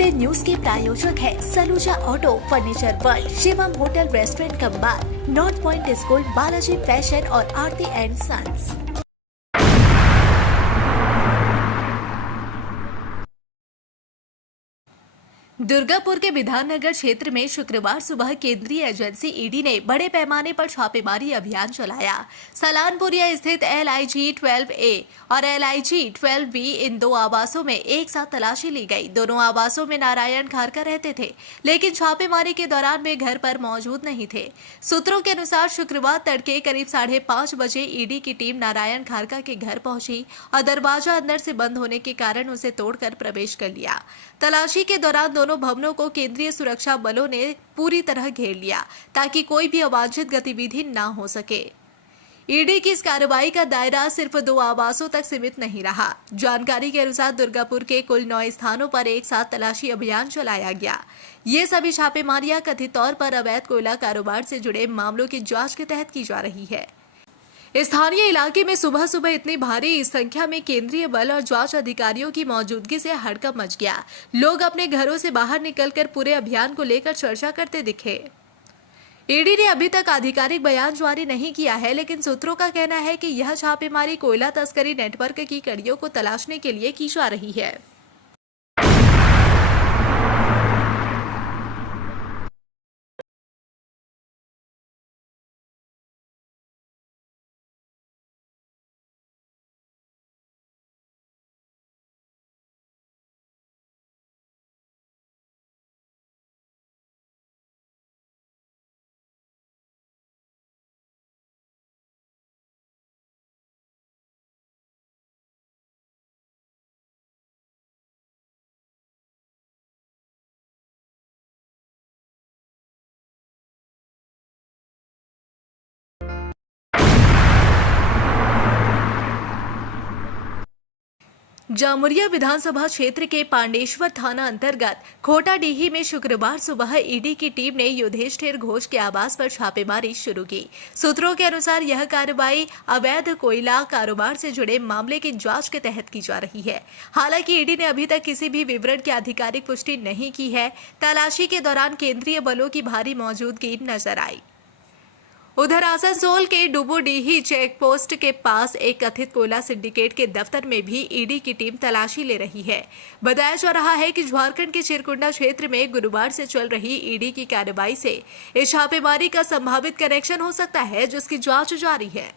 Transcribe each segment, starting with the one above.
Today news के प्रायोजक है Saluja auto, furniture world, Shivam hotel restaurant cum bar, north point school, Balaji fashion और Aarti and sons. Durgapur के विधाननगर क्षेत्र में शुक्रवार सुबह केंद्रीय एजेंसी ईडी ने बड़े पैमाने पर छापेमारी अभियान चलाया। सलानपुरिया स्थित LIG 12A और LIG 12B इन दो आवासों में एक साथ तलाशी ली गई। दोनों आवासों में नारायण खारका रहते थे, लेकिन छापेमारी के दौरान वे घर पर मौजूद नहीं थे। सूत्रों के अनुसार शुक्रवार तड़के करीब 5:30 बजे ईडी की टीम नारायण खारका के घर पहुंची और दरवाजा अंदर से बंद होने के कारण उसे तोड़कर प्रवेश कर लिया। तलाशी के दौरान दोनों भवनों को केंद्रीय सुरक्षा बलों ने पूरी तरह घेर लिया ताकि कोई भी अवांछित गतिविधि न हो सके। ईडी की इस कार्रवाई का दायरा सिर्फ 2 आवासों तक सीमित नहीं रहा। जानकारी के अनुसार दुर्गापुर के कुल 9 स्थानों पर एक साथ तलाशी अभियान चलाया गया। ये सभी छापेमारियां कथित तौर पर अवैध कोयला कारोबार से जुड़े मामलों की जांच के तहत की जा रही है। स्थानीय इलाके में सुबह सुबह इतनी भारी संख्या में केंद्रीय बल और जांच अधिकारियों की मौजूदगी से हड़कंप मच गया। लोग अपने घरों से बाहर निकलकर पूरे अभियान को लेकर चर्चा करते दिखे। ईडी ने अभी तक आधिकारिक बयान जारी नहीं किया है, लेकिन सूत्रों का कहना है कि यह छापेमारी कोयला तस्करी नेटवर्क की कड़ियों को तलाशने के लिए की जा रही है। जामुरिया विधानसभा क्षेत्र के पांडेश्वर थाना अंतर्गत खोटाडीही में शुक्रवार सुबह ईडी की टीम ने युधिष्ठिर घोष के आवास पर छापेमारी शुरू की। सूत्रों के अनुसार यह कार्रवाई अवैध कोयला कारोबार से जुड़े मामले की जांच के तहत की जा रही है। हालांकि ईडी ने अभी तक किसी भी विवरण की आधिकारिक पुष्टि नहीं की है। तलाशी के दौरान केंद्रीय बलों की भारी मौजूदगी नजर आई। उधर आसनसोल के डुबुडीही चेक पोस्ट के पास एक कथित कोयला सिंडिकेट के दफ्तर में भी ईडी की टीम तलाशी ले रही है। बताया जा रहा है कि झारखंड के चिरकुंडा क्षेत्र में गुरुवार से चल रही ईडी की कार्रवाई से इस छापेमारी का संभावित कनेक्शन हो सकता है, जिसकी जांच जारी है।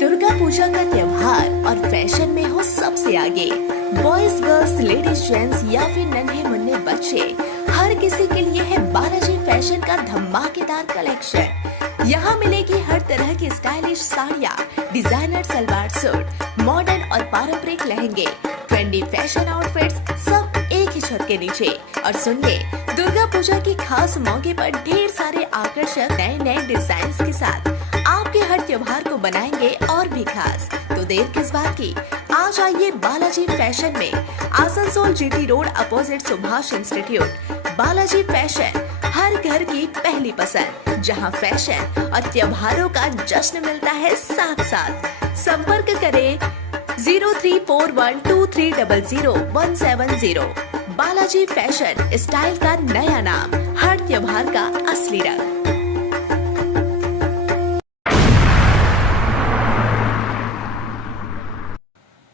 दुर्गा पूजा का त्योहार और फैशन में हो सबसे आगे। बॉयज, गर्ल्स, लेडीज, जेंट्स या फिर नन्हे मुन्ने बच्चे, हर किसी के लिए है बालाजी फैशन का धमाकेदार कलेक्शन। यहाँ मिलेगी हर तरह की स्टाइलिश साड़ियाँ, डिजाइनर सलवार सूट, मॉडर्न और पारंपरिक लहंगे, ट्रेंडी फैशन आउटफिट्स, सब एक ही छत के नीचे। और सुनिए, दुर्गा पूजा की खास मौके पर ढेर सारे आकर्षक नए नए डिजाइन के साथ आपके हर त्योहार को बनाएंगे और भी खास। तो देर किस बात की, आज आइए बालाजी फैशन में। Asansol GT road opposite Subhash institute. Balaji fashion, हर घर की पहली पसंद, जहां फैशन और त्योहारों का जश्न मिलता है साथ साथ। संपर्क करें 034123000170। बालाजी फैशन, स्टाइल का नया नाम, हर त्योहार का असली रंग।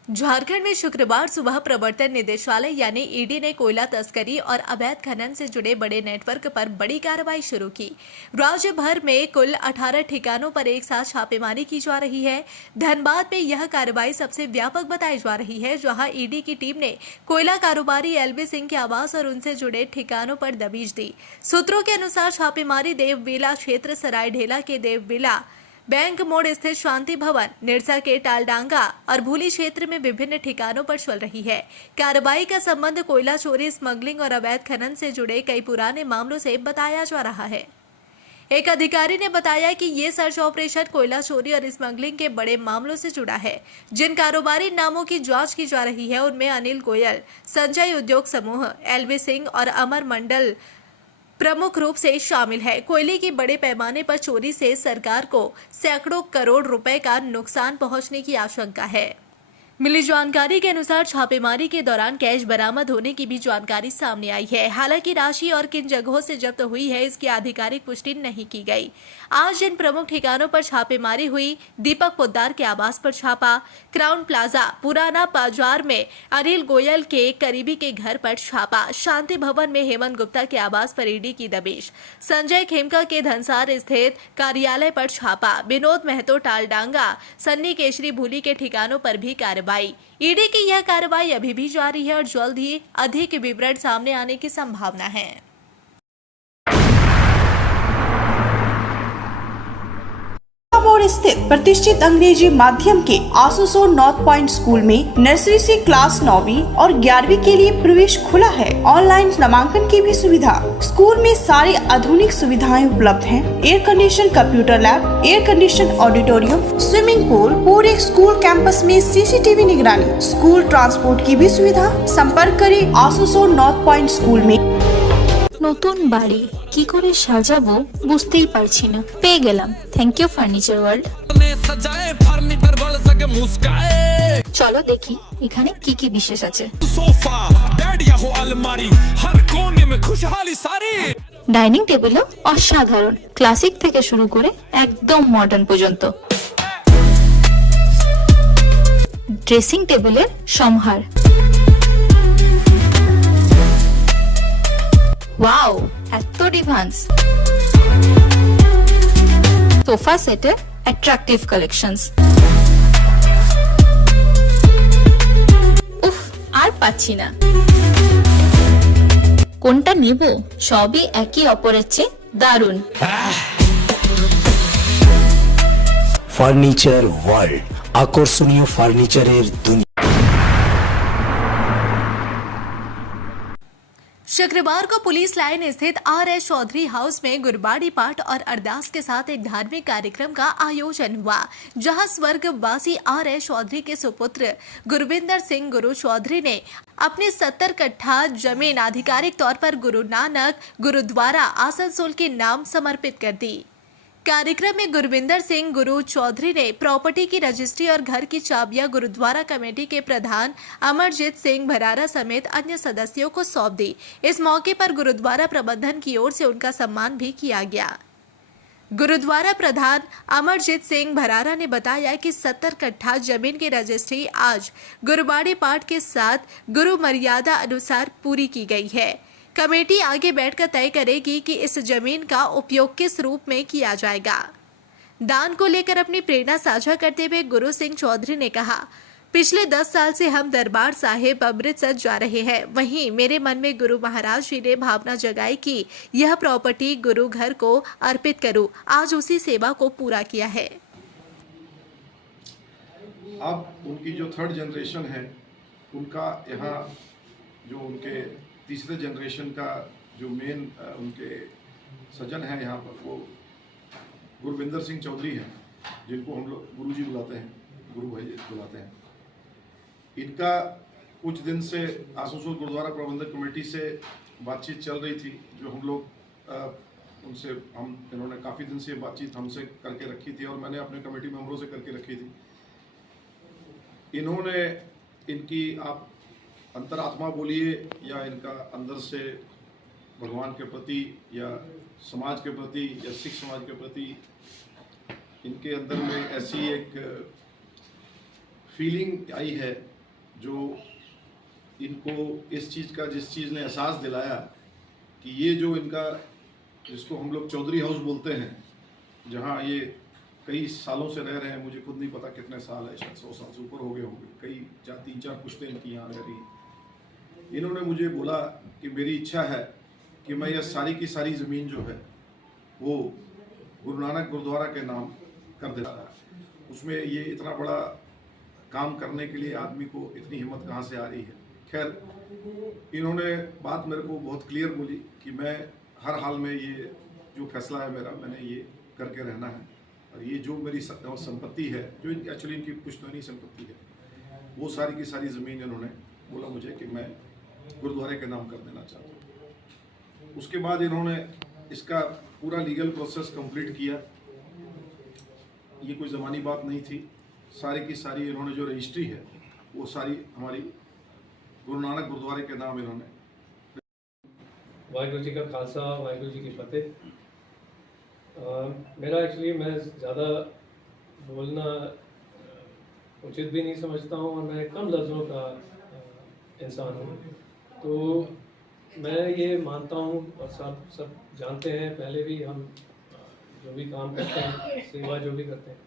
झारखंड में शुक्रवार सुबह प्रवर्तन निदेशालय यानी ईडी ने कोयला तस्करी और अवैध खनन से जुड़े बड़े नेटवर्क पर बड़ी कार्रवाई शुरू की। राज्य भर में कुल 18 ठिकानों पर एक साथ छापेमारी की जा रही है। धनबाद में यह कार्रवाई सबसे व्यापक बताई जा रही है, जहां ईडी की टीम ने कोयला कारोबारी LB सिंह के आवास और उनसे जुड़े ठिकानों पर दबिश दी। सूत्रों के अनुसार छापेमारी देवबेला क्षेत्र, सरायढेला के देवबेला, बैंक मोड़ स्थित शांति भवन, निरसा के टालडांगा और भूली क्षेत्र में विभिन्न ठिकानों पर चल रही है। कार्रवाई का संबंध कोयला चोरी, स्मगलिंग और अवैध खनन से जुड़े कई पुराने मामलों से बताया जा रहा है। एक अधिकारी ने बताया कि ये सर्च ऑपरेशन कोयला चोरी और स्मगलिंग के बड़े मामलों से जुड़ा है। जिन कारोबारी नामों की जांच की जा रही है उनमें अनिल गोयल, संजय उद्योग समूह, LB सिंह और अमर मंडल प्रमुख रूप से शामिल है। कोयले की बड़े पैमाने पर चोरी से सरकार को सैकड़ों करोड़ रुपए का नुकसान पहुंचने की आशंका है। मिली जानकारी के अनुसार छापेमारी के दौरान कैश बरामद होने की भी जानकारी सामने आई है। हालांकि राशि और किन जगहों से जब्त हुई है इसकी आधिकारिक पुष्टि नहीं की गई। आज जिन प्रमुख ठिकानों पर छापेमारी हुई: दीपक पोद्दार के आवास पर छापा, क्राउन प्लाजा पुराना बाजार में अनिल गोयल के करीबी के घर पर छापा, शांति भवन में हेमंत गुप्ता के आवास पर ईडी की दबिश, संजय खेमका के धनसार स्थित कार्यालय पर छापा, विनोद महतो टालडांगा, सन्नी केशरी भूली के ठिकानों पर भी कार्रवाई। ईडी की यह कार्रवाई अभी भी जारी है और जल्द ही अधिक विवरण सामने आने की संभावना है। मोड़ स्थित प्रतिष्ठित अंग्रेजी माध्यम के आसुसो नॉर्थ पॉइंट स्कूल में नर्सरी से क्लास 9वीं और 11वीं के लिए प्रवेश खुला है। ऑनलाइन नामांकन की भी सुविधा। स्कूल में सारी आधुनिक सुविधाएं उपलब्ध हैं। Air condition computer lab, air condition auditorium, swimming pool, पूरे स्कूल कैंपस में सीसीटीवी निगरानी, स्कूल ट्रांसपोर्ट की भी सुविधा। संपर्क करें आसुसो नॉर्थ पॉइंट स्कूल में। নতুন বাড়ি কি করে সাজাবো বুঝতেই পারছি না, পেয়ে গেলাম থ্যাংক ইউ ফার্নিচার ওয়ার্ল্ড। চলো দেখি এখানে কি কি বিশেষ আছে। ডাইনিং টেবিলও অসাধারণ, ক্লাসিক থেকে শুরু করে একদম মডার্ন পর্যন্ত। ড্রেসিং টেবিলের সম্ভার, ওয়াও এত ডিভান্স। সোফা সেটের অ্যাট্রাকটিভ কালেকশনস। উফ, আর পাচ্ছি না, কোনটা নেব? সবই একই অপরের চেয়ে দারুণ। ফার্নিচার ওয়ার্ল্ড, আকর্ষণীয় ফার্নিচারের দুনিয়া। शुक्रवार को पुलिस लाइन स्थित आर.एस. चौधरी हाउस में गुरबाणी पाठ और अरदास के साथ एक धार्मिक कार्यक्रम का आयोजन हुआ, जहां स्वर्गवासी आर.एस. चौधरी के सुपुत्र गुरविंदर सिंह गुरु चौधरी ने अपने 70 कट्ठा जमीन आधिकारिक तौर पर गुरु नानक गुरुद्वारा आसनसोल के नाम समर्पित कर दी। कार्यक्रम में गुरविंदर सिंह गुरु चौधरी ने प्रॉपर्टी की रजिस्ट्री और घर की चाबियां गुरुद्वारा कमेटी के प्रधान अमरजीत सिंह भरारा समेत अन्य सदस्यों को सौंप दी। इस मौके पर गुरुद्वारा प्रबंधन की ओर से उनका सम्मान भी किया गया। गुरुद्वारा प्रधान अमरजीत सिंह भरारा ने बताया कि 70 कट्ठा जमीन की रजिस्ट्री आज गुरबाणी पाठ के साथ गुरु मर्यादा अनुसार पूरी की गई है। कमेटी आगे बैठकर तय करेगी कि इस जमीन का उपयोग किस रूप में किया जाएगा। दान को लेकर अपनी प्रेरणा साझा करते हुए गुरु सिंह चौधरी ने कहा, पिछले 10 साल से हम दरबार साहिब अमृतसर जा रहे हैं। वहीं मेरे मन में गुरु महाराज जी ने भावना जगाई कि यह प्रॉपर्टी गुरु घर को अर्पित करूं। आज उसी सेवा को पूरा किया है। अब उनकी जो थर्ड जनरेशन है, उनका यहाँ जो उनके तीसरे जनरेशन का जो मेन उनके सजन है यहाँ पर, वो गुरविंदर सिंह चौधरी हैं, जिनको हम लोग गुरुजी बुलाते हैं, गुरु भाई बुलाते हैं। इनका कुछ दिन से आसनसोल गुरुद्वारा प्रबंधक कमेटी से बातचीत चल रही थी, जो हम लोग उनसे इन्होंने काफ़ी दिन से बातचीत हमसे करके रखी थी और मैंने अपने कमेटी मेंबरों से करके रखी थी। इन्होंने इनकी आप अंतरात्मा बोलिए या इनका अंदर से भगवान के प्रति या समाज के प्रति या सिख समाज के प्रति इनके अंदर में ऐसी एक फीलिंग आई है जो इनको इस चीज़ का, जिस चीज़ ने एहसास दिलाया कि ये जो इनका, जिसको हम लोग चौधरी हाउस बोलते हैं, जहाँ ये कई सालों से रह रहे हैं, मुझे खुद नहीं पता कितने साल है, शायद 100 साल से ऊपर हो गए होंगे, कई 3-4 पुश्तें इनकी यहाँ रह रही। इन्होंने मुझे बोला कि मेरी इच्छा है कि मैं यह सारी की सारी ज़मीन जो है वो गुरु नानक गुरुद्वारा के नाम कर देता है। उसमें ये इतना बड़ा काम करने के लिए आदमी को इतनी हिम्मत कहाँ से आ रही है। खैर, इन्होंने बात मेरे को बहुत क्लियर बोली कि मैं हर हाल में ये जो फैसला है मेरा, मैंने ये करके रहना है। और ये जो मेरी संपत्ति है, जो एक्चुअली इनकी पुश्तैनी संपत्ति है, वो सारी की सारी ज़मीन इन्होंने बोला मुझे कि मैं गुरुद्वारे के नाम कर देना चाहता हूँ। उसके बाद इन्होंने इसका पूरा लीगल प्रोसेस कंप्लीट किया। ये कोई ज़मानी बात नहीं थी, सारी की सारी इन्होंने जो रजिस्ट्री है वो सारी हमारी गुरु नानक गुरुद्वारे के नाम इन्होंने। वाहिगुरु जी का खालसा, वाहिगुरु जी की फतेह। मेरा एक्चुअली मैं ज़्यादा बोलना उचित भी नहीं समझता हूँ और मैं कम लफ्ज़ों का इंसान हूँ। तो मैं ये मानता हूँ और सब जानते हैं, पहले भी हम जो भी काम करते हैं, सेवा जो भी करते हैं,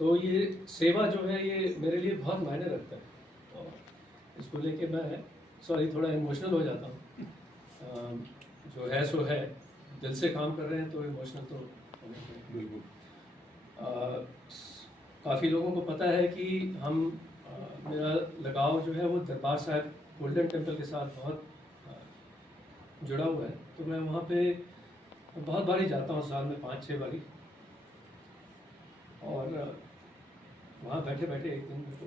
तो ये सेवा जो है ये मेरे लिए बहुत मायने रखता है। और इसको लेके मैं थोड़ा इमोशनल हो जाता हूँ। जो है सो है, दिल से काम कर रहे हैं तो इमोशनल तो बिल्कुल। काफ़ी लोगों को पता है कि मेरा लगाव जो है वो दरबार साहिब गोल्डन टेम्पल के साथ बहुत जुड़ा हुआ है। तो मैं वहाँ पे बहुत बारी जाता हूँ, साल में 5-6 बारी। और वहाँ बैठे बैठे एक दिन मेरे को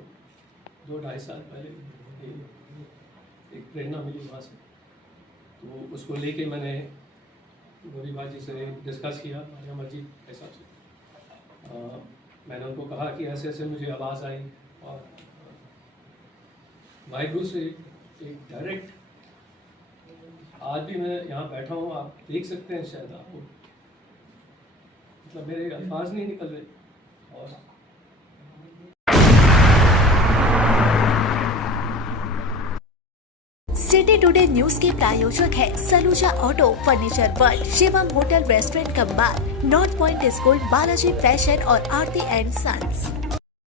2-2.5 साल पहले एक प्रेरणा मिली वहाँ से। तो उसको लेके मैंने गोरीबाजी जी से डिस्कस किया, अमर जी के हिसाब से। मैंने उनको कहा कि ऐसे ऐसे मुझे आवाज़ आई और वाहिगुरु से एक डायरेक्ट, आज भी मैं यहाँ बैठा हूँ, आप देख सकते हैं शायद आपको, मतलब मेरे अल्फाज नहीं निकल रहे। और सिटी टुडे न्यूज के प्रायोजक है Saluja auto, furniture world, Shivam hotel restaurant cum bar, north point school, Balaji fashion और आरती एंड सन्स।